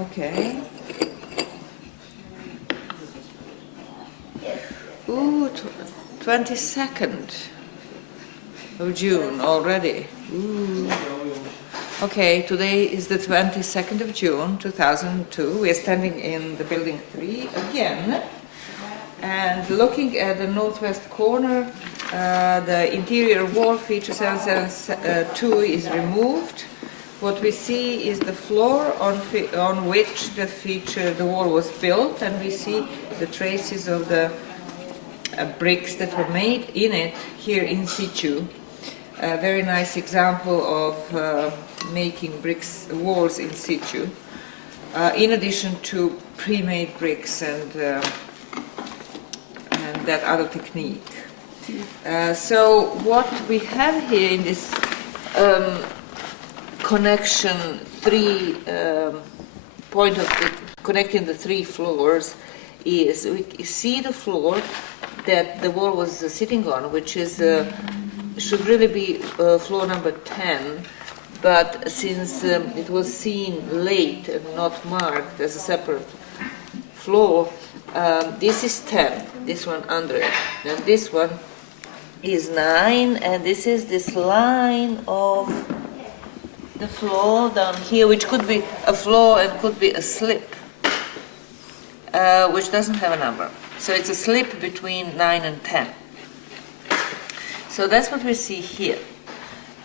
Okay. Ooh, 22nd of June already. Ooh. Okay, today is the 22nd of June 2002. We are standing in the building 3 again and looking at the northwest corner. The interior wall feature 772 is removed. What we see is the floor on which the wall was built, and we see the traces of the bricks that were made in it here in situ. A very nice example of making walls in situ, in addition to pre-made bricks and that other technique. So what we have here in this connection point of connecting the 3 floors is we see the floor that the wall was sitting on, which is should really be floor number 10, but since it was seen late and not marked as a separate floor, this is 10, this one under it, and this one is 9, and this is this line of the floor down here, which could be a floor and could be a slip, which doesn't have a number. So it's a slip between 9 and 10. So that's what we see here.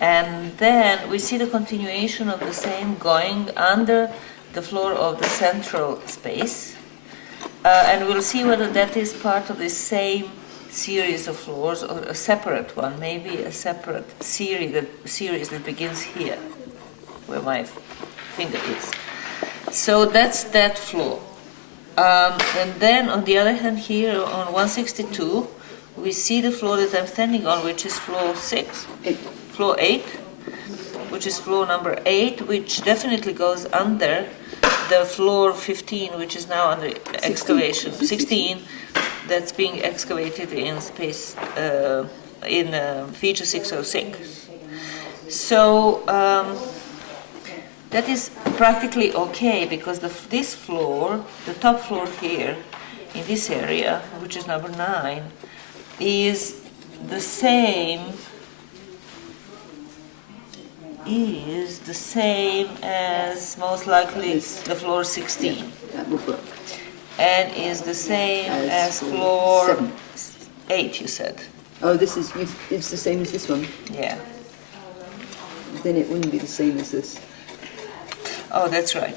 And then we see the continuation of the same going under the floor of the central space. And we'll see whether that is part of the same series of floors or a separate one, maybe a separate series that begins here, where my finger is. So that's that floor. And then on the other hand here on 162, we see the floor that I'm standing on, which is floor 8, which is floor number 8, which definitely goes under the floor 15, which is now under excavation. 16, that's being excavated in space, in feature 606. So that is practically okay, because this floor, the top floor here, in this area, which is number 9, is the same as most likely the floor 16, and is the same as floor 8, you said. Oh, it's the same as this one? Yeah. Then it wouldn't be the same as this. Oh, that's right.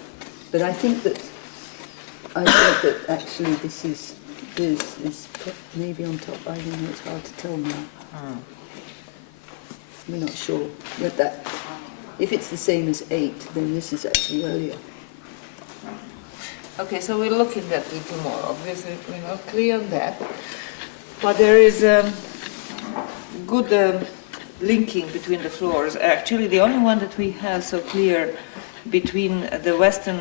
But I think that actually this is maybe on top. I don't know, it's hard to tell now. We're not sure. But if it's the same as 8, then this is actually earlier. Okay, so we'll look at that a little more. Obviously, we're not clear on that. But there is good linking between the floors. Actually, the only one that we have so clear between the western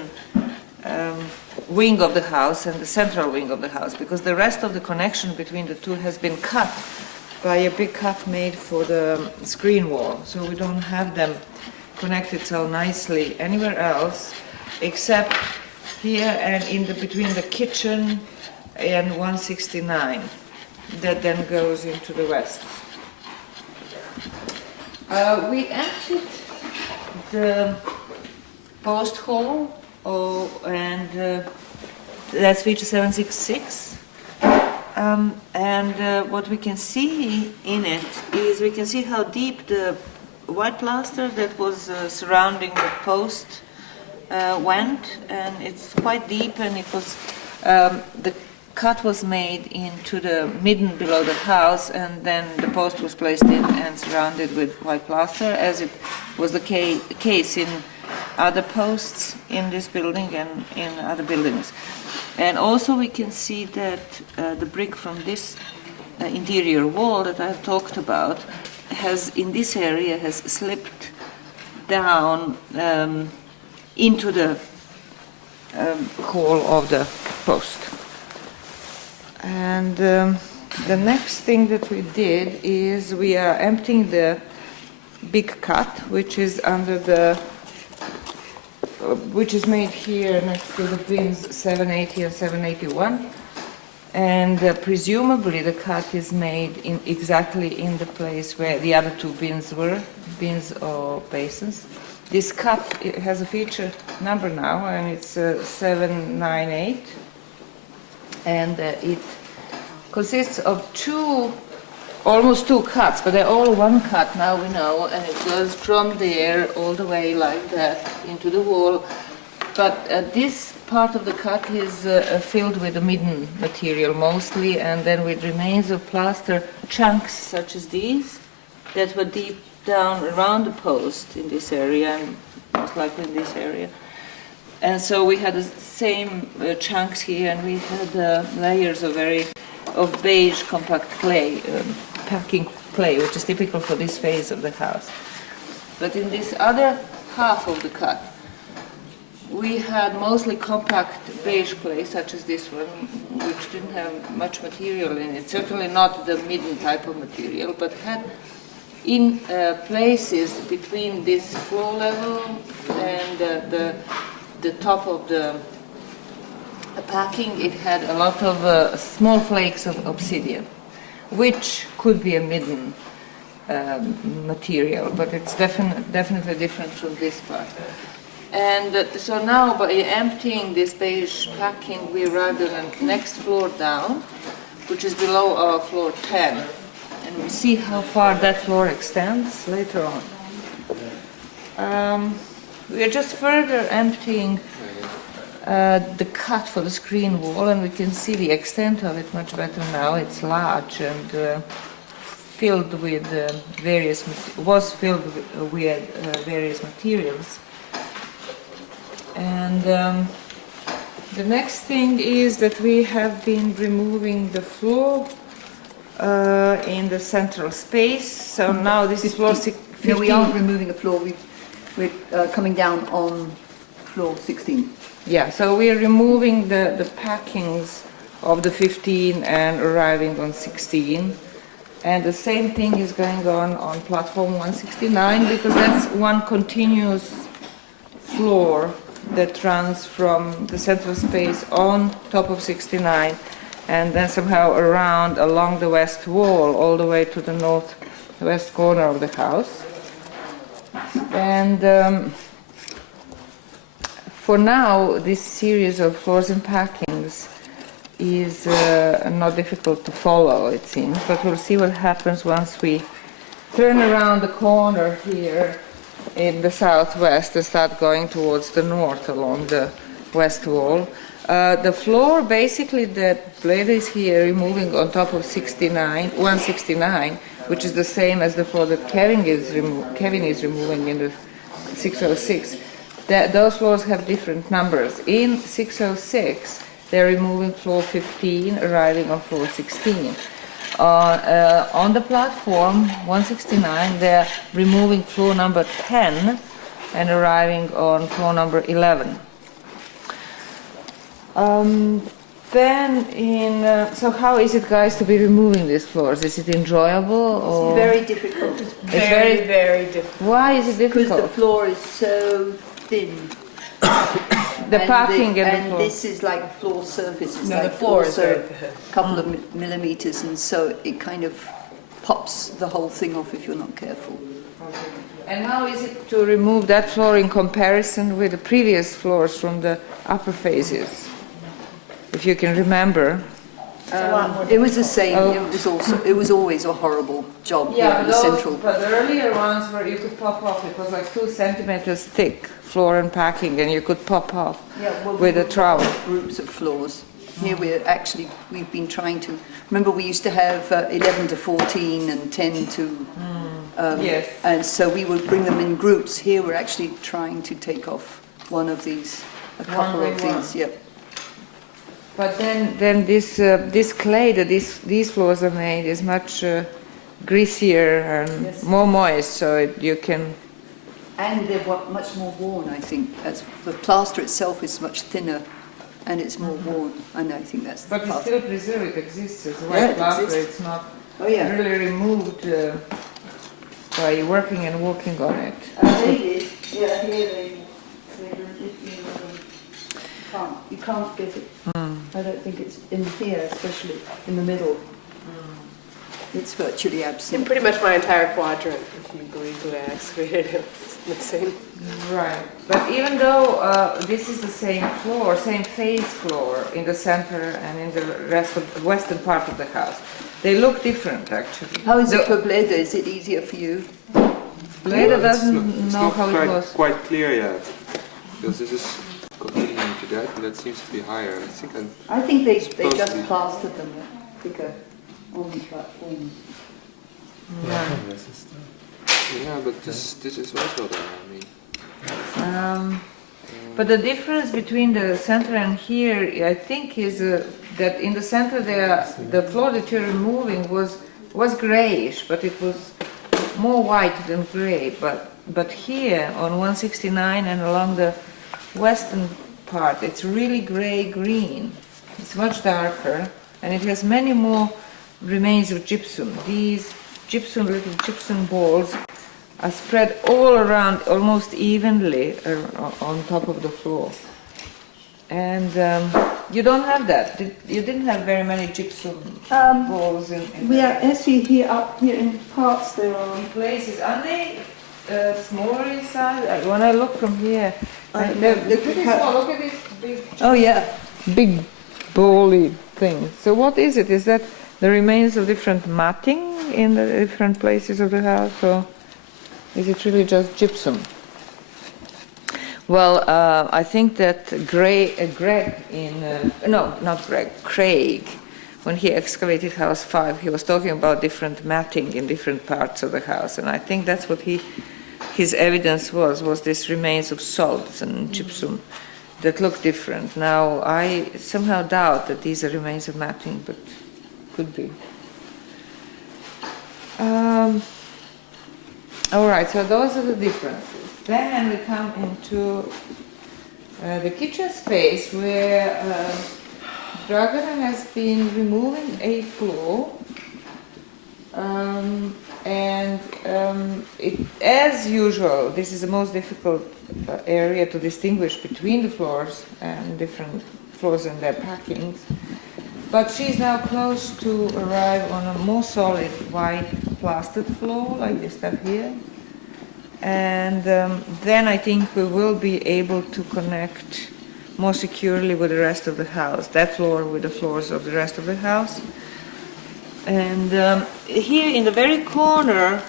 wing of the house and the central wing of the house, because the rest of the connection between the two has been cut by a big cut made for the screen wall. So we don't have them connected so nicely anywhere else except here and between the kitchen and 169 that then goes into the west. We emptied the post hole, and that's feature 766. And what we can see in it is we can see how deep the white plaster that was surrounding the post went, and it's quite deep, and it was the cut was made into the midden below the house, and then the post was placed in and surrounded with white plaster, as it was the case in other posts in this building and in other buildings. And also we can see that the brick from this interior wall that I've talked about in this area has slipped down into the hole of the post. And the next thing that we did is we are emptying the big cut, which is under the which is made here next to the bins 780 and 781. And presumably the cut is made in exactly in the place where the other two bins were, bins or basins. This cut, it has a feature number now, and it's 798. And it consists of almost two cuts, but they're all one cut now, we know, and it goes from there all the way like that into the wall. But this part of the cut is filled with a midden material mostly, and then with remains of plaster chunks such as these that were deep down around the post in this area, and most likely in this area. And so we had the same chunks here, and we had layers of beige compact clay, packing clay, which is typical for this phase of the house. But in this other half of the cut, we had mostly compact beige clay, such as this one, which didn't have much material in it, certainly not the midden type of material, but had in places between this floor level and the top of the packing, it had a lot of small flakes of obsidian, which could be a midden material, but it's definitely different from this part. And so now, by emptying this beige packing, we arrived on the next floor down, which is below our floor 10. And we'll see how far that floor extends later on. We are just further emptying the cut for the screen wall, and we can see the extent of it much better now. It's large and filled with various materials. And the next thing is that we have been removing the floor in the central space. So now this is floor 15. No, we aren't removing a floor. We're coming down on floor 16. Yeah, so we are removing the packings of the 15 and arriving on 16. And the same thing is going on platform 169, because that's one continuous floor that runs from the central space on top of 69 and then somehow around along the west wall all the way to the northwest corner of the house. And for now, this series of floors and packings is not difficult to follow, it seems, but we'll see what happens once we turn around the corner here in the southwest and start going towards the north along the west wall. The floor basically that Bleda is here removing on top of 169, which is the same as the floor that Kevin is removing in the 606. Those floors have different numbers. In 606, they're removing floor 15, arriving on floor 16. On the platform 169, they're removing floor number 10 and arriving on floor number 11. So how is it, guys, to be removing these floors? Is it enjoyable? Or? It's very difficult. It's very, very difficult. Why is it difficult? Because the floor is so thin. The packing and the floor. This is like a floor surface. It's No, like the floor is also very a couple of millimeters, and so it kind of pops the whole thing off if you're not careful. And how is it to remove that floor in comparison with the previous floors from the upper phases? If you can remember. It was the same. Oh. It was always a horrible job here in the central. But the earlier ones where you could pop off, it was like 2 centimeters thick floor and packing, and you could pop off with a trowel. Groups of floors. Here we've been trying to. Remember, we used to have 11 to 14 and 10 to. Yes. And so we would bring them in groups. Here we're actually trying to take off one of these, a couple of these. Yep. But then this clay that these floors are made is much greasier and more moist, so you can. And they're much more worn, I think. The plaster itself is much thinner, and it's more worn. And I think that's. But it's still preserved. It exists as a Yeah, white it plaster. exists. It's not really removed by working and working on it. They did. Yeah, here can't get it. I don't think it's in here, especially in the middle. It's virtually And absent. pretty much my entire quadrant, if you believe who I excavated it, was missing. Right, but even though this is the same floor, same face floor in the center and in the rest of the western part of the house, they look different actually. How is it for Bleda? Is it easier for you? Bleda It's doesn't know not how it was. quite clear yet, because this is continuing to that, and that seems to be higher. I think they Supposed to just be. plastered them thicker on the platforms. Yeah, but this is also there. I mean, But the difference between the center and here, I think, is that in the center the floor that you're removing was grayish, but it was more white than gray. But here on 169 and along the western part, it's really gray-green. It's much darker, and it has many more remains of gypsum. These little gypsum balls are spread all around almost evenly on top of the floor. And you don't have that. You didn't have very many gypsum balls in We are actually here up here in parts there are. places. Are they smaller in size? When I look from here, they're pretty small. Look at this big, Oh yeah. big bally thing. So what is it? Is that the remains of different matting in the different places of the house, or is it really just gypsum? Well, I think that Craig, when he excavated House 5, he was talking about different matting in different parts of the house, and I think that's what his evidence was this remains of salts and gypsum that look different. Now, I somehow doubt that these are remains of matting, but could be. All right, so those are the differences. Then we come into the kitchen space where Dragana has been removing a floor, as usual, this is the most difficult area to distinguish between the floors and different floors and their packings. But she's now close to arrive on a more solid white plastered floor like this stuff here. And then I think we will be able to connect more securely with the rest of the house, that floor with the floors of the rest of the house. And here in the very corner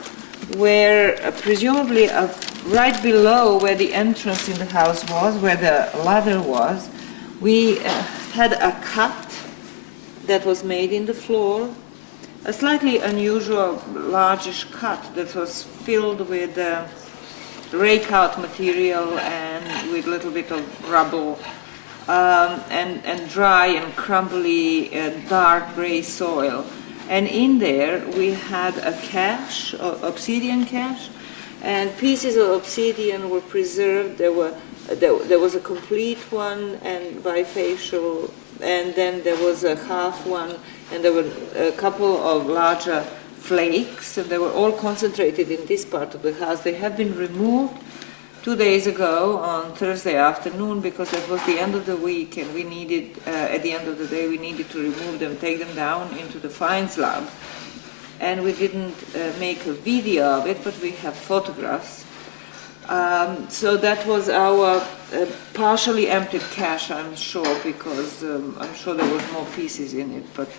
where presumably right below where the entrance in the house was, where the ladder was, we had a cut that was made in the floor, a slightly unusual largish cut that was filled with rake-out material and with a little bit of rubble and dry and crumbly dark gray soil. And in there we had a cache, obsidian cache, and pieces of obsidian were preserved. There was a complete one and bifacial, and then there was a half one, and there were a couple of larger flakes, and they were all concentrated in this part of the house. They have been removed 2 days ago on Thursday afternoon because that was the end of the week, and we needed, at the end of the day, we needed to remove them, take them down into the fines lab. And we didn't make a video of it, but we have photographs. So that was our partially emptied cache, I'm sure, because I'm sure there was more pieces in it, but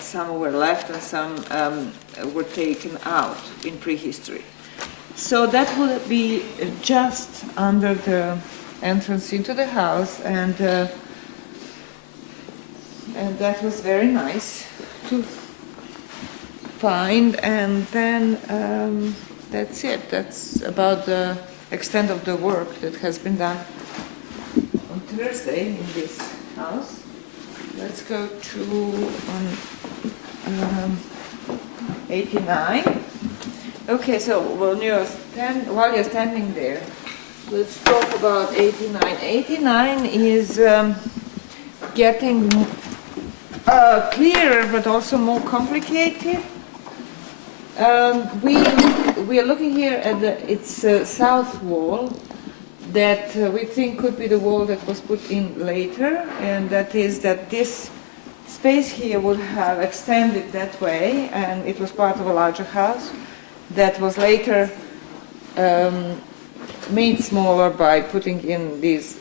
some were left and some were taken out in prehistory. So that will be just under the entrance into the house, and that was very nice to find. And then that's it. That's about the extent of the work that has been done on Thursday in this house. Let's go to 89. Okay, so while you're standing there, let's talk about 89. 89 is getting clearer, but also more complicated. We are looking here at its south wall, that we think could be the wall that was put in later, and that is that this space here would have extended that way, and it was part of a larger house that was later made smaller by putting in these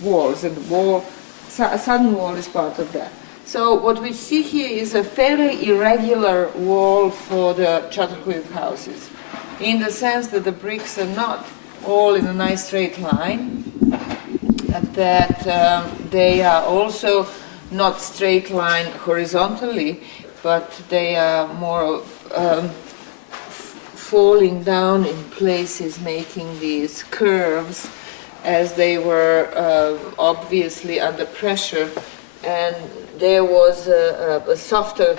walls, and the wall, southern wall is part of that. So what we see here is a fairly irregular wall for the Çatalhöyük houses, in the sense that the bricks are not all in a nice straight line, that they are also not straight line horizontally, but they are more falling down in places, making these curves as they were obviously under pressure, and there was a softer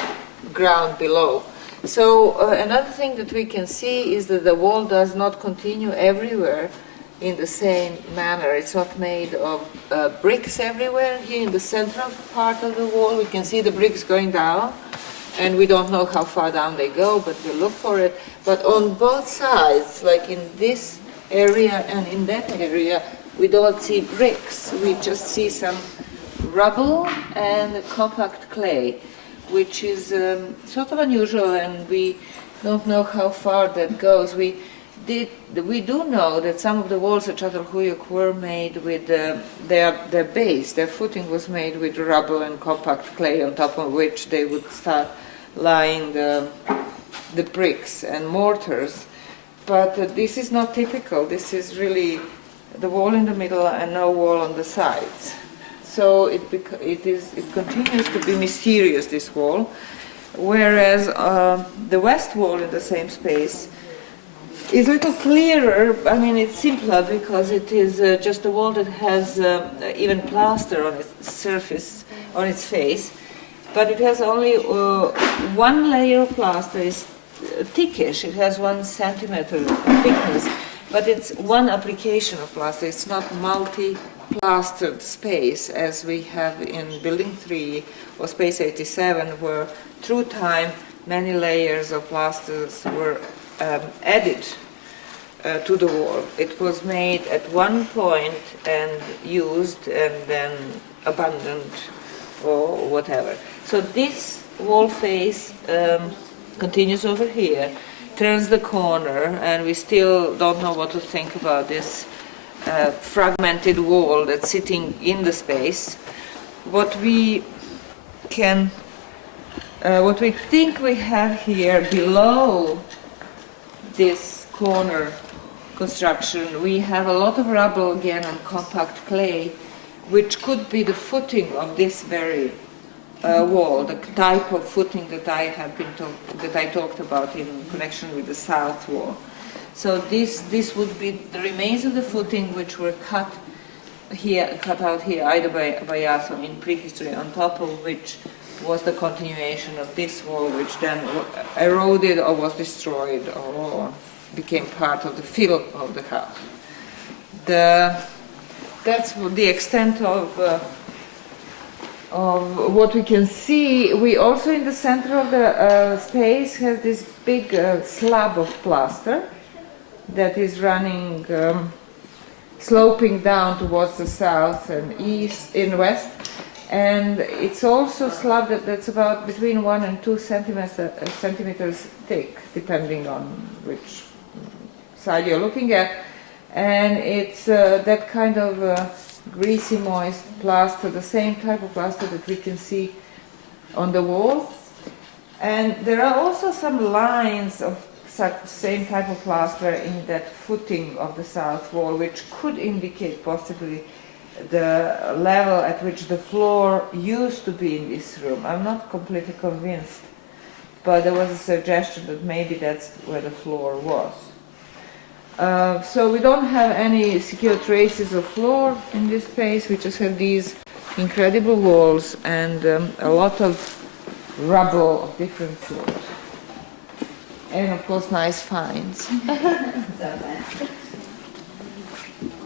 ground below. So another thing that we can see is that the wall does not continue everywhere in the same manner. It's not made of bricks everywhere. Here in the central part of the wall, we can see the bricks going down, and we don't know how far down they go, but we look for it. But on both sides, like in this area and in that area, we don't see bricks. We just see some rubble and compact clay, which is sort of unusual, and we don't know how far that goes. We do know that some of the walls at Çatalhöyük were made with their base, their footing was made with rubble and compact clay, on top of which they would start laying the bricks and mortars. But this is not typical. This is really the wall in the middle and no wall on the sides. So it continues to be mysterious, this wall, whereas the west wall in the same space is a little clearer. I mean, it's simpler because it is just a wall that has even plaster on its surface, on its face, but it has only one layer of plaster. It's thickish. It has 1 centimeter thickness, but it's one application of plaster. It's not multi-plastered space as we have in Building 3 or Space 87, where through time many layers of plasters were added to the wall. It was made at one point and used and then abandoned or whatever. So this wall face continues over here, turns the corner, and we still don't know what to think about this fragmented wall that's sitting in the space. What we think we have here below this corner construction, we have a lot of rubble again and compact clay, which could be the footing of this very wall, the type of footing that I talked about in connection with the south wall. So this would be the remains of the footing which were cut out here, either by us or in prehistory, on top of which was the continuation of this wall, which then eroded or was destroyed or became part of the fill of the house. That's the extent of what we can see. We also, in the center of the space, have this big slab of plaster that is running, sloping down towards the south and east and west. And it's also slab that's about between 1 and 2 centimeters thick, depending on which side you're looking at. And it's that kind of greasy, moist plaster, the same type of plaster that we can see on the wall. And there are also some lines of same type of plaster in that footing of the south wall, which could indicate possibly the level at which the floor used to be in this room. I'm not completely convinced, but there was a suggestion that maybe that's where the floor was. So we don't have any secure traces of floor in this space. We just have these incredible walls and a lot of rubble of different sorts. And of course, nice finds.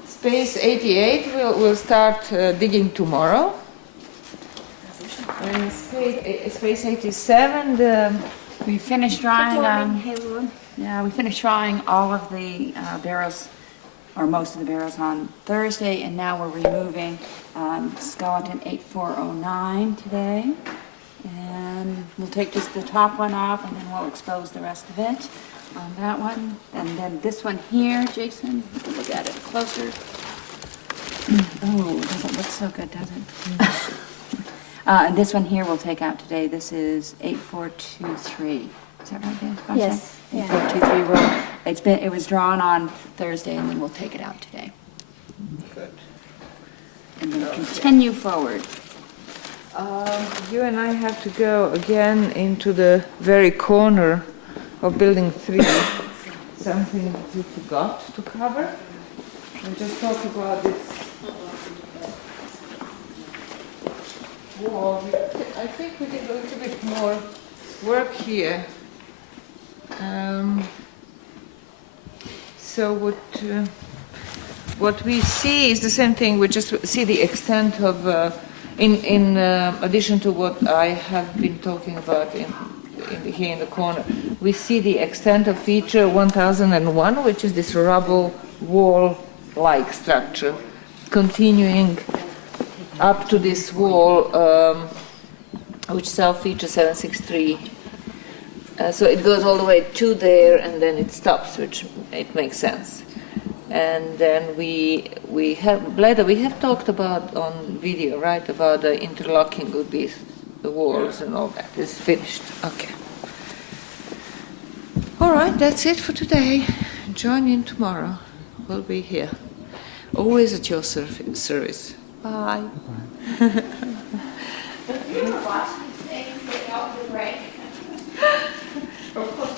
Space 88 will start digging tomorrow. And space 87, we finished drying. We finished drying all of the barrels or most of the barrels on Thursday, and now we're removing skeleton 8409 today. And we'll take just the top one off, and then we'll expose the rest of it on that one. And then this one here, Jason, you can look at it closer. Oh, it doesn't look so good, does it? And this one here we'll take out today. This is 8423. Is that right, Dan? Yes, yeah. 8423. It was drawn on Thursday, and then we'll take it out today. Good. And then continue forward. You and I have to go again into the very corner of building 3. Something that we forgot to cover. We'll just talk about this wall. I think we did a little bit more work here. So what we see is the same thing. We just see the extent of, in addition to what I have been talking about here in the corner, we see the extent of feature 1001, which is this rubble wall-like structure, continuing up to this wall, which self-feature 763. So it goes all the way to there, and then it stops, which it makes sense. And then we have Bleda. We have talked about on video, right, about the interlocking of the walls and all that. It's finished. Okay. All right, that's it for today. Join in tomorrow. We'll be here, always at your service. Bye. Watch these things, get out the break. Of course,